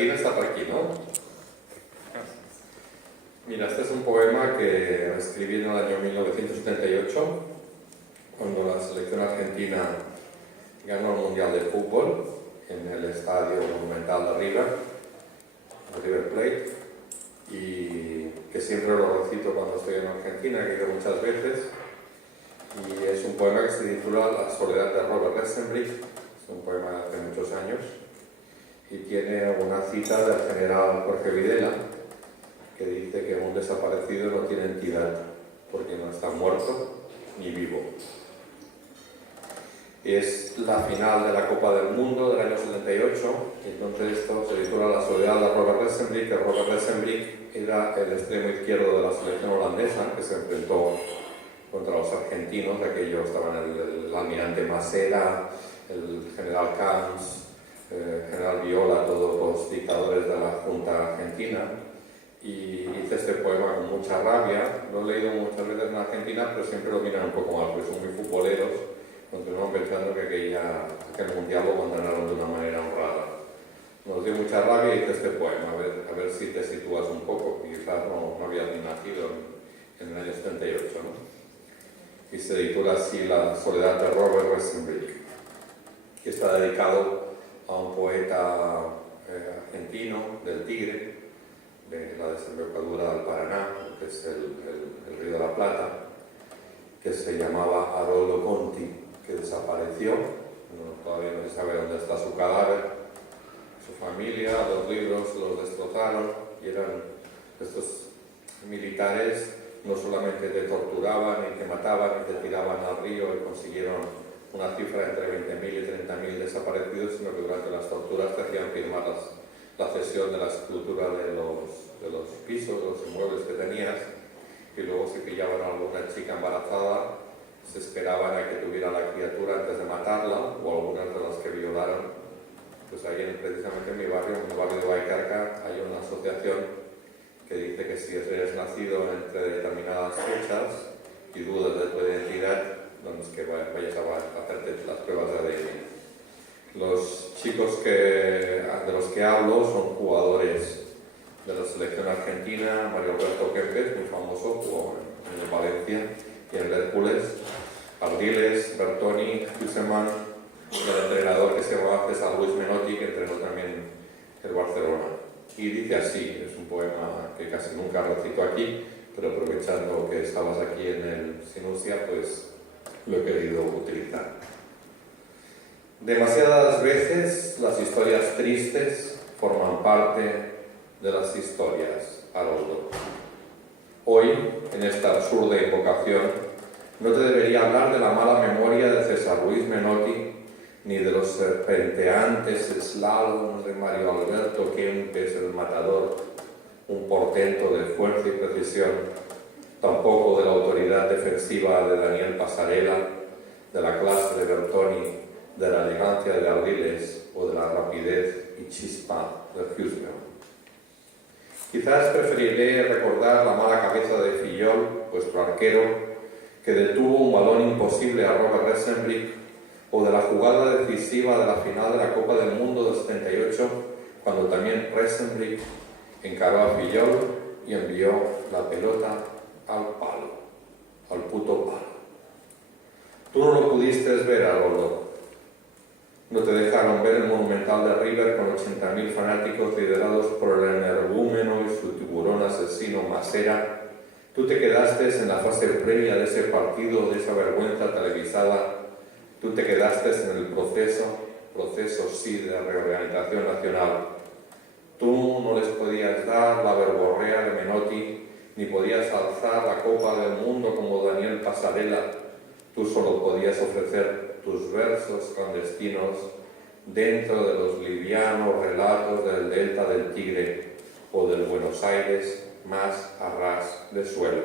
Beatriz está por aquí, ¿no? Mira, este es un poema que escribí en el año 1978, cuando la selección argentina ganó el Mundial de Fútbol en el Estadio Monumental de River Plate, y que siempre lo recito cuando estoy en Argentina, que he ido muchas veces. Y es un poema que se titula La soledad de Robert Resenbrich, es un poema de hace muchos años, y tiene una cita del general Jorge Videla, que dice que un desaparecido no tiene entidad, porque no está muerto ni vivo. Es la final de la Copa del Mundo del año 78, y entonces esto se titula La soledad de Robert Resenbrich, que Robert Resenbrich era el extremo izquierdo de la selección holandesa, que se enfrentó contra los argentinos. Aquellos estaban el almirante Masera, el general Camps, el general Viola, todos los dictadores de la Junta Argentina. Y hice este poema con mucha rabia. Lo he leído muchas veces en Argentina, pero siempre lo miran un poco mal, porque son muy futboleros. Continuaban pensando que aquel mundial lo abandonaron de una manera honrada. Nos dio mucha rabia y hice este poema, a ver si te sitúas un poco. Quizás no habías ni nacido en el año 78, ¿no? Y se titula así La soledad de Robert Resenbrich, que está dedicado a un poeta argentino del Tigre, de la desembocadura del Paraná, que es el Río de la Plata, que se llamaba Haroldo Conti, que desapareció. Todavía no se sabe dónde está su cadáver. Su familia, los libros los destrozaron, y eran estos militares. No solamente te torturaban y te mataban y te tiraban al río y consiguieron una cifra entre 20.000 y 30.000 desaparecidos, sino que durante las torturas te hacían firmar la cesión de la escritura de los pisos, de los inmuebles que tenías, y luego si pillaban a alguna chica embarazada, se esperaban a que tuviera la criatura antes de matarla, o algunas de las que violaron. Pues ahí precisamente en mi barrio de Baicarca, hay una asociación que dice que si eres nacido entre determinadas fechas y dudas de tu identidad, no es que vayas a hacerte las pruebas de ADN. Los chicos de los que hablo son jugadores de la selección argentina. Mario Alberto Kempes, muy famoso, jugó en el Valencia y en el Hércules. Ardiles, Bertoni, Huseman, y el entrenador que se llama César Luis Menotti, que entrenó también el Barcelona. Y dice así, es un poema que casi nunca recito aquí, pero aprovechando que estabas aquí en el Sinusia, pues lo he querido utilizar. Demasiadas veces las historias tristes forman parte de las historias, Haroldo. Hoy, en esta absurda invocación, no te debería hablar de la mala memoria de César Luis Menotti, ni de los serpenteantes slaloms de Mario Alberto Kempes, el matador, un portento de fuerza y precisión, tampoco de la autoridad defensiva de Daniel Pasarela, de la clase de Bertoni, de la elegancia de Ardiles o de la rapidez y chispa de Huseman. Quizás preferiré recordar la mala cabeza de Fillol, vuestro arquero, que detuvo un balón imposible a Robert Resenbrich, o de la jugada decisiva de la final de la Copa del Mundo del 78, cuando también Resenbrich encaró a Fillol y envió la pelota al palo, al puto palo. Tú no lo pudiste ver, Haroldo. No te dejaron ver el Monumental de River con 80.000 fanáticos liderados por el energúmeno y su tiburón asesino Masera. Tú te quedaste en la fase previa de ese partido, de esa vergüenza televisada. Tú te quedaste en el proceso sí de reorganización nacional. Tú no les podías dar la verborrea de Menotti, ni podías alzar la Copa del Mundo como Daniel Pasarela. Tú solo podías ofrecer tus versos clandestinos dentro de los livianos relatos del Delta del Tigre o del Buenos Aires más a ras de suelo.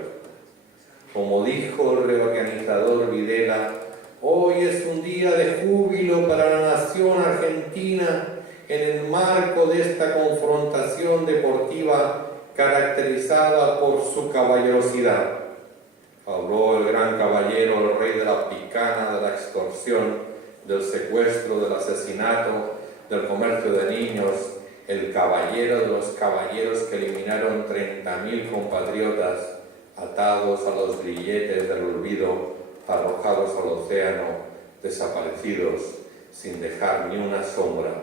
Como dijo el reorganizador Videla, hoy es un día de júbilo para la nación argentina en el marco de esta confrontación deportiva caracterizada por su caballerosidad. Habló el gran caballero, el rey de la picana, de la extorsión, del secuestro, del asesinato, del comercio de niños el caballero de los caballeros que eliminaron 30.000 compatriotas atados a los grilletes del olvido, arrojados al océano, desaparecidos, sin dejar ni una sombra.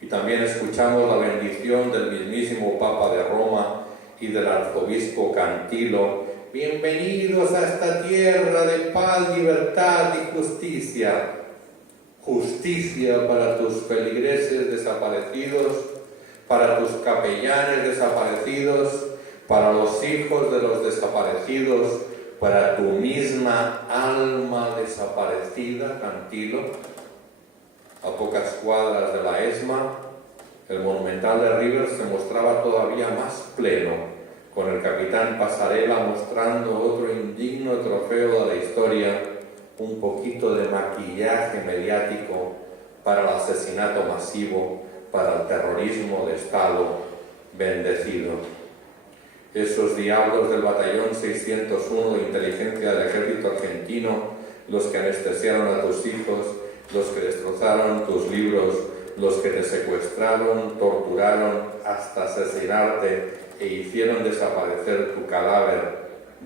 Y también escuchamos la bendición del mismísimo Papa de Roma y del arzobispo Cantilo: bienvenidos a esta tierra de paz, libertad y justicia. Justicia para tus feligreses desaparecidos, para tus capellanes desaparecidos, para los hijos de los desaparecidos, para tu misma alma desaparecida, Cantilo. A pocas cuadras de la ESMA, el monumental de Rivers se mostraba todavía más pleno, con el capitán Pasarela mostrando otro indigno trofeo de la historia, un poquito de maquillaje mediático para el asesinato masivo, para el terrorismo de Estado bendecido. Esos diablos del batallón 601 de inteligencia del ejército argentino, los que anestesiaron a tus hijos, los que destrozaron tus libros, los que te secuestraron, torturaron hasta asesinarte e hicieron desaparecer tu cadáver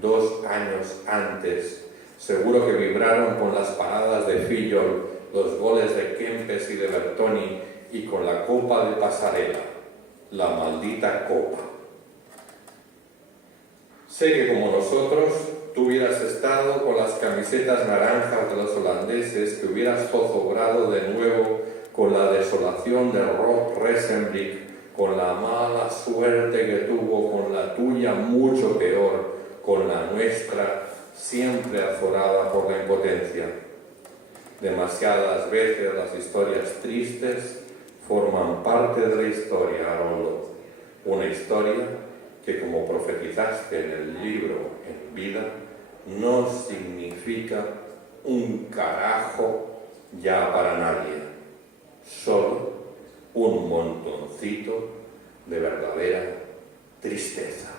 2 años antes. Seguro que vibraron con las paradas de Fillol, los goles de Kempes y de Bertoni, y con la copa de Pasarela, la maldita copa. Sé que como nosotros, tú hubieras estado con las camisetas naranjas de los holandeses, que hubieras zozobrado de nuevo con la desolación de Rob Resenbrick, con la mala suerte que tuvo, con la tuya mucho peor, con la nuestra siempre azorada por la impotencia. Demasiadas veces las historias tristes forman parte de la historia, Haroldo. Una historia que, como profetizaste en el libro En vida, no significa un carajo ya para nadie, solo un montoncito de verdadera tristeza.